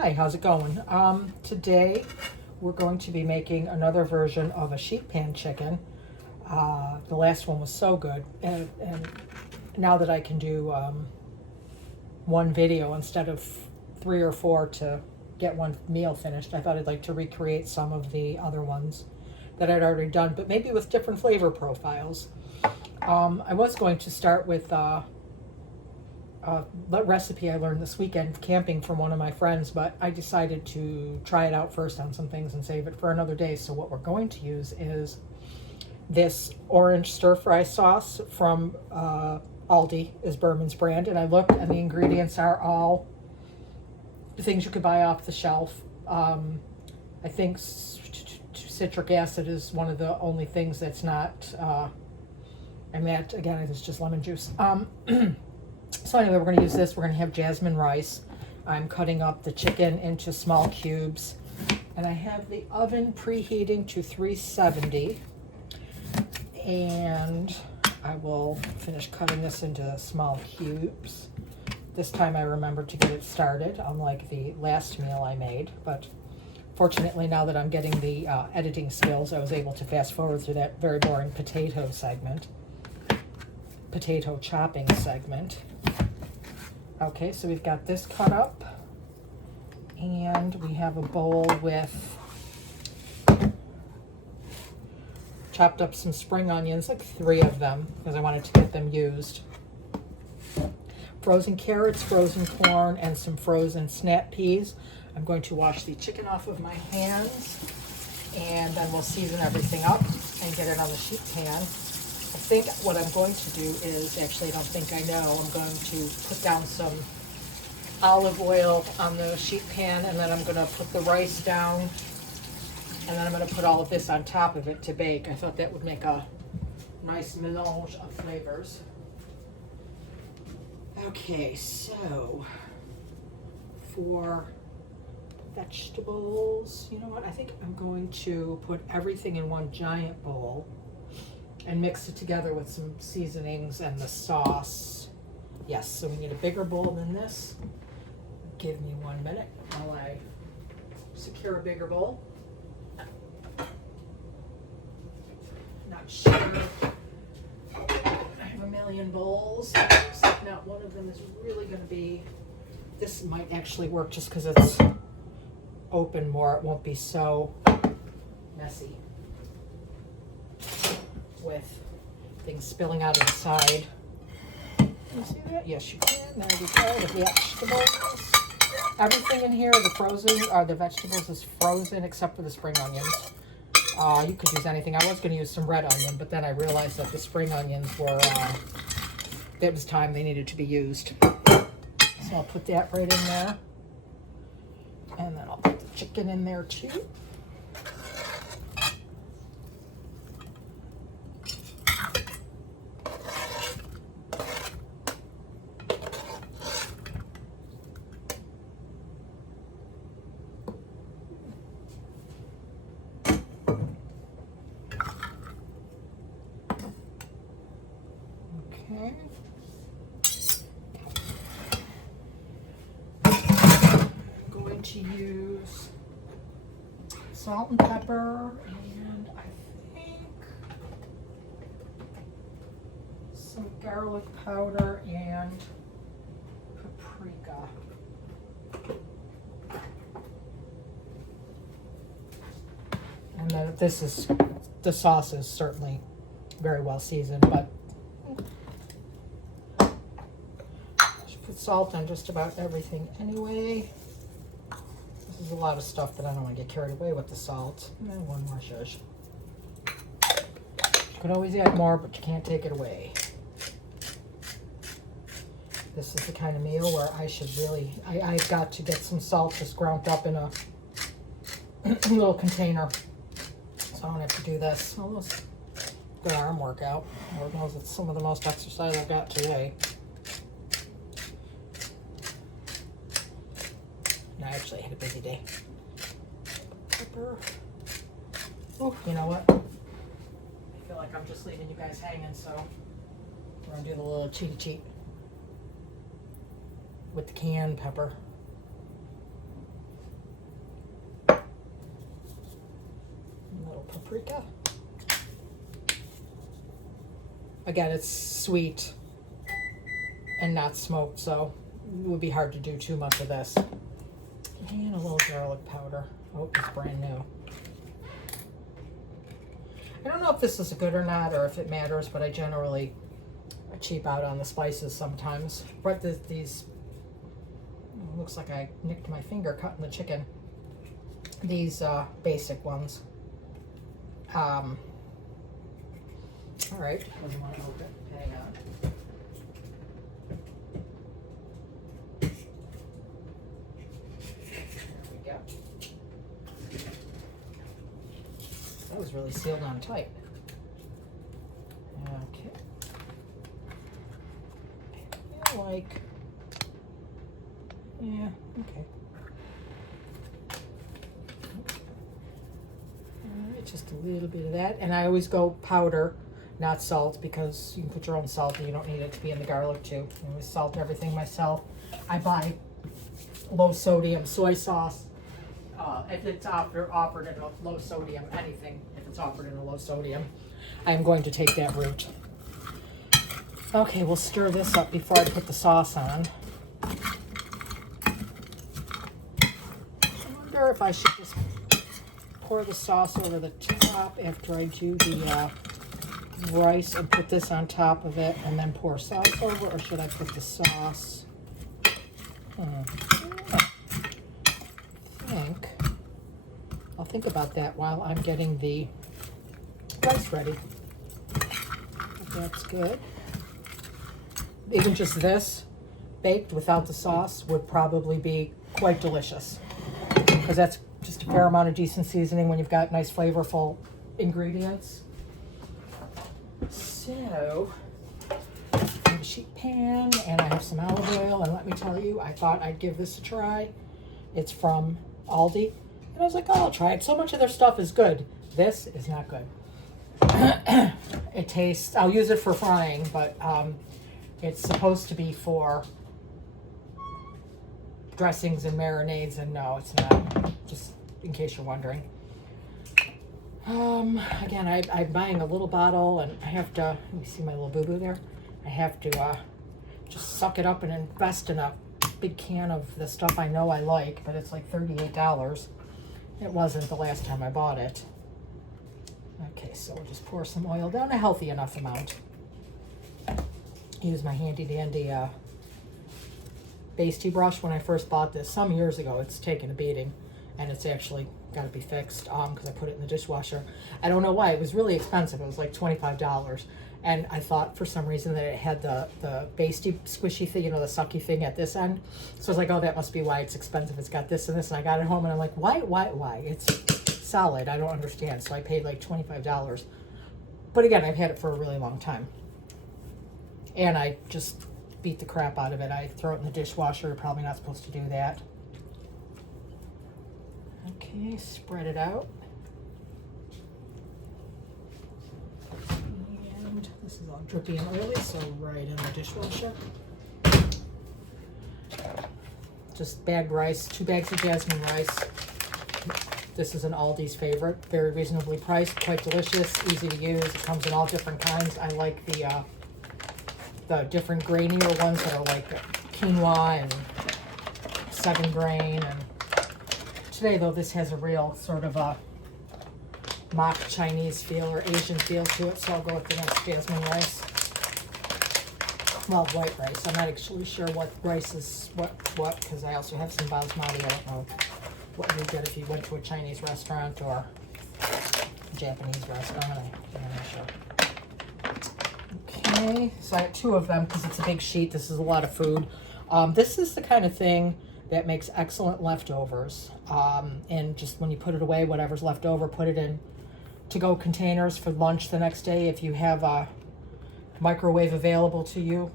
Hi, how's it going? Today we're going to be making another version of a sheet pan chicken. The last one was so good, and now that I can do one video instead of 3 or 4 to get one meal finished, I thought I'd like to recreate some of the other ones that I'd already done, but maybe with different flavor profiles. I was going to start with a recipe I learned this weekend camping from one of my friends, but I decided to try it out first on some things and save it for another day. So what we're going to use is this orange stir-fry sauce from Aldi, is Berman's brand, and I looked and the ingredients are all things you could buy off the shelf. I think citric acid is one of the only things that's not, and that again is just lemon juice. So anyway, we're going to use this. We're going to have jasmine rice. I'm cutting up the chicken into small cubes, and I have the oven preheating to 370, and I will finish cutting this into small cubes. This time I remembered to get it started, unlike the last meal I made, but fortunately now that I'm getting the editing skills, I was able to fast forward through that very boring potato chopping segment. Okay, so we've got this cut up, and we have a bowl with chopped up some spring onions, like 3 of them, because I wanted to get them used. Frozen carrots, frozen corn, and some frozen snap peas. I'm going to wash the chicken off of my hands, and then we'll season everything up and get it on the sheet pan. I think what I'm going to do is, actually I don't think I know, I'm going to put down some olive oil on the sheet pan, and then I'm going to put the rice down, and then I'm going to put all of this on top of it to bake. I thought that would make a nice melange of flavors. Okay, so for vegetables, you know what, I think I'm going to put everything in one giant bowl and mix it together with some seasonings and the sauce. Yes, so we need a bigger bowl than this. Give me 1 minute while I secure a bigger bowl. Not sure. I have a million bowls. Looks like not one of them is really going to be. This might actually work just because it's open more. It won't be so messy with things spilling out of the side. Can you see that? Yes, you can. There we go. The vegetables. Everything in here, the frozen, or the vegetables is frozen except for the spring onions. You could use anything. I was going to use some red onion, but then I realized that the spring onions were, it was time they needed to be used. So I'll put that right in there. And then I'll put the chicken in there too. Okay. I'm going to use salt and pepper, and I think some garlic powder and paprika. And then the sauce is certainly very well seasoned, but put salt on just about everything anyway. This is a lot of stuff that I don't want to get carried away with the salt. And 1 more shush. You can always add more, but you can't take it away. This is the kind of meal where I should really, I've got to get some salt just ground up in a little container. So I don't have to do this. Almost good arm workout. Lord knows it's some of the most exercise I've got today. No, I actually had a busy day. Pepper. Oh, you know what? I feel like I'm just leaving you guys hanging, so we're gonna do the little cheat with the cayenne pepper. paprika. Again, it's sweet and not smoked, so it would be hard to do too much of this. And a little garlic powder. Oh, it's brand new. I don't know if this is good or not, or if it matters, but I generally cheap out on the spices sometimes. But these, looks like I nicked my finger cutting the chicken. These basic ones. All right. Doesn't want to open. Hang on. There we go. That was really sealed on tight. Okay. Yeah, okay. All right, just a little bit of that. And I always go powder, not salt, because you can put your own salt and you don't need it to be in the garlic too. I always salt everything myself. I buy low sodium soy sauce. If it's offered in a low sodium, anything, if it's offered in a low sodium, I'm going to take that route. Okay, we'll stir this up before I put the sauce on. I wonder if I should just pour the sauce over the top after I do the rice and put this on top of it and then pour sauce over, or should I put the sauce? I'll think about that while I'm getting the rice ready. That's good. Even just this, baked without the sauce, would probably be quite delicious. Because that's just a fair amount of decent seasoning when you've got nice flavorful ingredients. So, I have a sheet pan and I have some olive oil, and let me tell you, I thought I'd give this a try. It's from Aldi. And I was like, oh, I'll try it. So much of their stuff is good. This is not good. It tastes, I'll use it for frying, but it's supposed to be for dressings and marinades, and no, it's not. Just in case you're wondering. Again, I'm buying a little bottle, and I have to, let me see my little boo-boo there. I have to just suck it up and invest in a big can of the stuff I know I like, but it's like $38. It wasn't the last time I bought it. Okay, so we'll just pour some oil down, a healthy enough amount. Use my handy dandy basty brush. When I first bought this some years ago, it's taken a beating, and it's actually got to be fixed because I put it in the dishwasher. I don't know why. It was really expensive. It was like $25, and I thought for some reason that it had the basty squishy thing, you know, the sucky thing at this end. So I was like, oh, that must be why it's expensive. It's got this and this, and I got it home, and I'm like, why? It's solid. I don't understand. So I paid like $25. But again, I've had it for a really long time. And I just beat the crap out of it. I throw it in the dishwasher. You're probably not supposed to do that. Okay, spread it out. And this is all drippy and oily, so right in the dishwasher. Just bagged rice, 2 bags of jasmine rice. This is an Aldi's favorite. Very reasonably priced, quite delicious, easy to use. It comes in all different kinds. I like the different grainier ones that are like quinoa and 7 grain. And today, though, this has a real sort of a mock Chinese feel or Asian feel to it, so I'll go with the next jasmine rice. Well, white rice. I'm not actually sure what rice is what, because I also have some basmati. I don't know what you'd get if you went to a Chinese restaurant or a Japanese restaurant. I'm not sure. Okay, so I have 2 of them because it's a big sheet. This is a lot of food. This is the kind of thing that makes excellent leftovers. And just when you put it away, whatever's left over, put it in to-go containers for lunch the next day if you have a microwave available to you.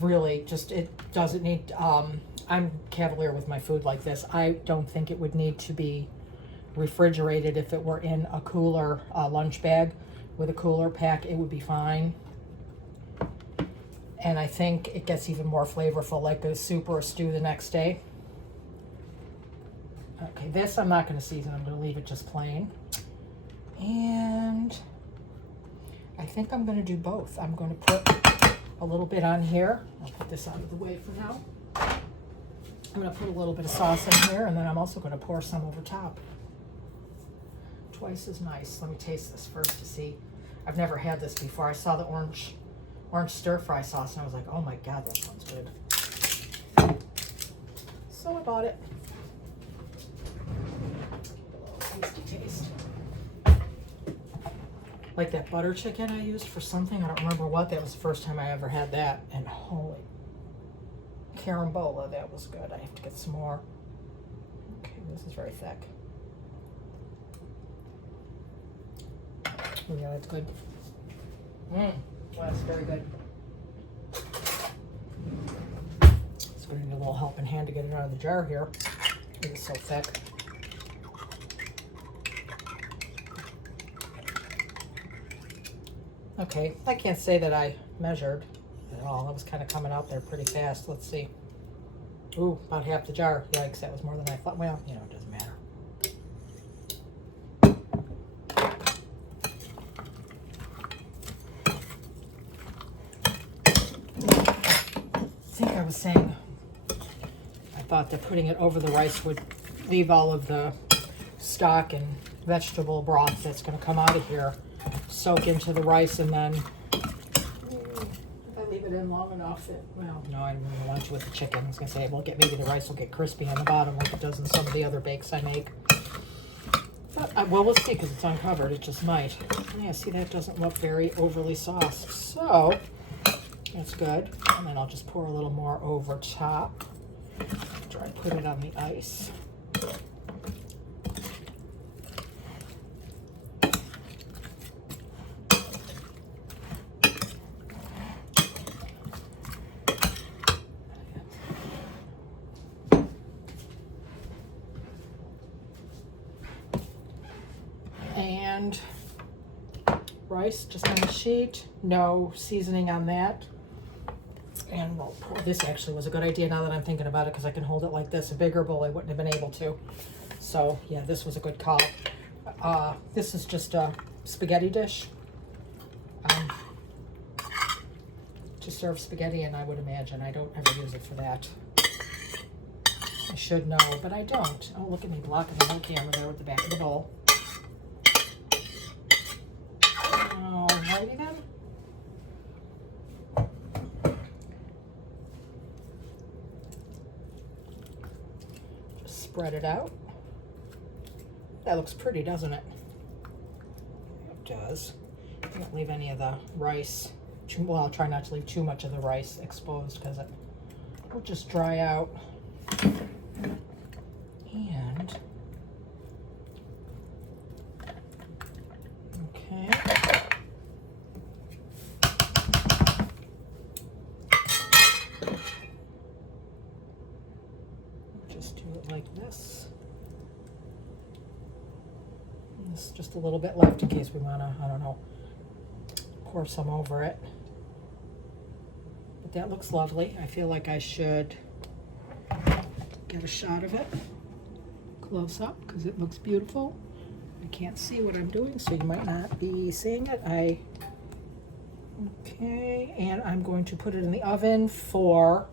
Really, just it doesn't need... I'm cavalier with my food like this. I don't think it would need to be refrigerated. If it were in a cooler lunch bag with a cooler pack, it would be fine. And I think it gets even more flavorful, like a soup or a stew the next day. Okay, this I'm not going to season. I'm going to leave it just plain. And I think I'm going to do both. I'm going to put a little bit on here. I'll put this out of the way for now. I'm going to put a little bit of sauce in here, and then I'm also going to pour some over top. Twice as nice. Let me taste this first to see. I've never had this before. I saw the orange stir-fry sauce, and I was like, oh my God, that sounds good. So I bought it. A little tasty taste. Like that butter chicken I used for something. I don't remember what. That was the first time I ever had that. And holy carambola, that was good. I have to get some more. Okay, this is very thick. Oh, yeah, that's good. Wow, that's very good. It's going to need a little helping hand to get it out of the jar here. It is so thick. Okay, I can't say that I measured at all. It was kind of coming out there pretty fast. Let's see. Ooh, about half the jar. Yikes, that was more than I thought. Well, you know, it doesn't matter. I think I was saying I thought that putting it over the rice would leave all of the stock and vegetable broth that's going to come out of here soak into the rice, and then if I leave it in long enough, well, no, I didn't want to with the chicken. I was going to say, maybe the rice will get crispy on the bottom like it does in some of the other bakes I make. But, well, we'll see because it's uncovered. It just might. Yeah, see, that doesn't look very overly sauced. So, that's good. And then I'll just pour a little more over top after I put it on the ice. And rice just on the sheet, no seasoning on that. And we'll pour. This actually was a good idea now that I'm thinking about it because I can hold it like this. A bigger bowl I wouldn't have been able to. So yeah, this was a good call. This is just a spaghetti dish to serve spaghetti, and I would imagine I don't ever use it for that. I should know, but I don't. Oh, look at me blocking the whole camera there with the back of the bowl. Alrighty then. Just spread it out. That looks pretty, doesn't it? It does. Don't leave any of the rice. Well, I'll try not to leave too much of the rice exposed because it will just dry out. And okay. Just do it like this. And this is just a little bit left in case we want to, I don't know, pour some over it. But that looks lovely. I feel like I should get a shot of it close up because it looks beautiful. I can't see what I'm doing, so you might not be seeing it. Okay, and I'm going to put it in the oven for,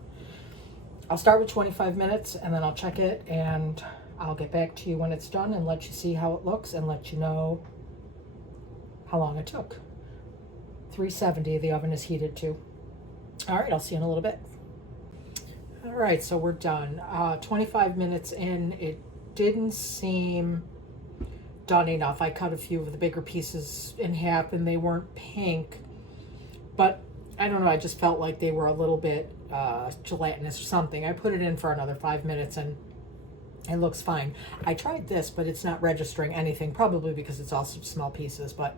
I'll start with 25 minutes and then I'll check it and I'll get back to you when it's done and let you see how it looks and let you know how long it took. 370 the oven is heated to. All right, I'll see you in a little bit. All right, so we're done. 25 minutes in, it didn't seem done enough. I cut a few of the bigger pieces in half and they weren't pink, but I don't know, I just felt like they were a little bit gelatinous or something. I put it in for another 5 minutes and it looks fine. I tried this, but it's not registering anything, probably because it's all such small pieces, but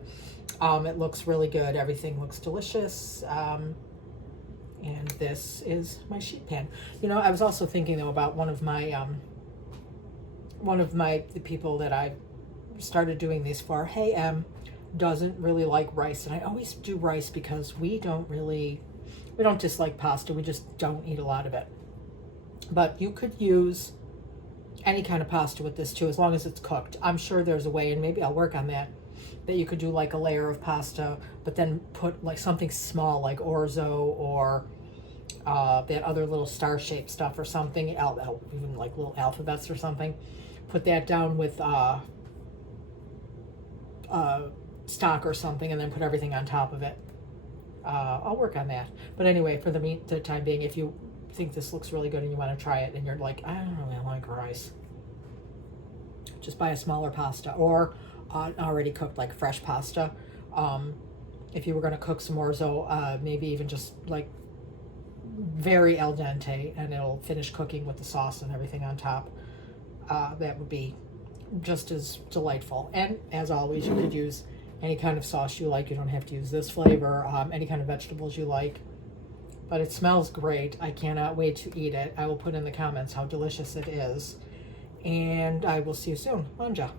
it looks really good. Everything looks delicious. And this is my sheet pan. You know, I was also thinking though about one of the people that I started doing these for. Hey, doesn't really like rice, and I always do rice because we don't dislike pasta. We just don't eat a lot of it. But you could use any kind of pasta with this too, as long as it's cooked. I'm sure there's a way, and maybe I'll work on that, that you could do like a layer of pasta, but then put like something small like orzo or that other little star-shaped stuff or something, even like little alphabets or something. Put that down with stock or something, and then put everything on top of it. I'll work on that. But anyway, for the time being, if you think this looks really good and you want to try it, and you're like, I don't really like rice, just buy a smaller pasta or already cooked like fresh pasta. If you were going to cook some orzo, maybe even just like very al dente, and it'll finish cooking with the sauce and everything on top. That would be just as delightful. And as always, you could use any kind of sauce you like. You don't have to use this flavor. Any kind of vegetables you like. But it smells great. I cannot wait to eat it. I will put in the comments how delicious it is. And I will see you soon. Manja.